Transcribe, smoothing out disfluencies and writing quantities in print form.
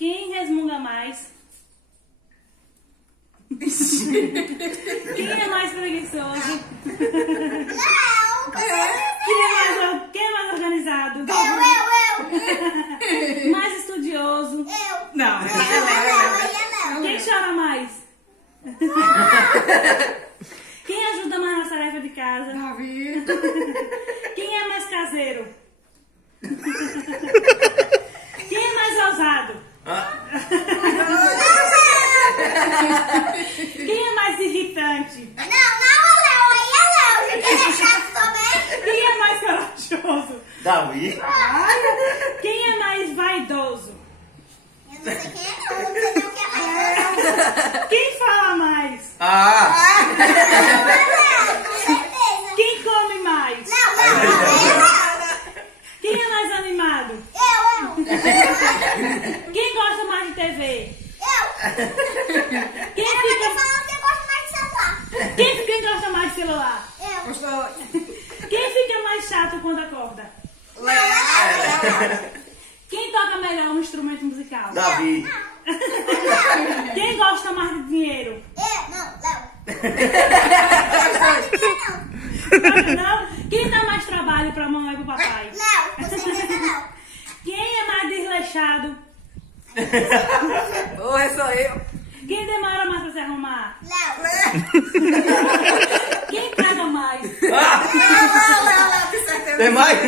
Quem resmunga mais? Quem é mais preguiçoso? Quem é mais organizado? Eu. Mais estudioso? Não. Quem chora mais? Quem ajuda mais na tarefa de casa? Davi. Quem é mais caseiro? Quem é mais ousado? Quem é mais irritante? Quem é mais corajoso? Davi. Quem é mais vaidoso? Eu não sei quem é, não. Não sei nem o que é. Quem fala mais? Com certeza. Quem come mais? Quem é mais animado? Eu. Quem gosta mais de TV? Quem Ela fica... tá falando que eu gosto mais de celular. Quem gosta mais de celular? Eu. Gostou? Quem fica mais chato quando acorda? Quem toca melhor um instrumento musical? Davi. Quem gosta mais de dinheiro? Não? Quem dá mais trabalho pra mamãe e pro papai? Não, com certeza não. Quem é mais desleixado? Porra, sou eu. Quem demora mais pra se arrumar? Não. Quem caga mais? Não, que certeza. Tem mais?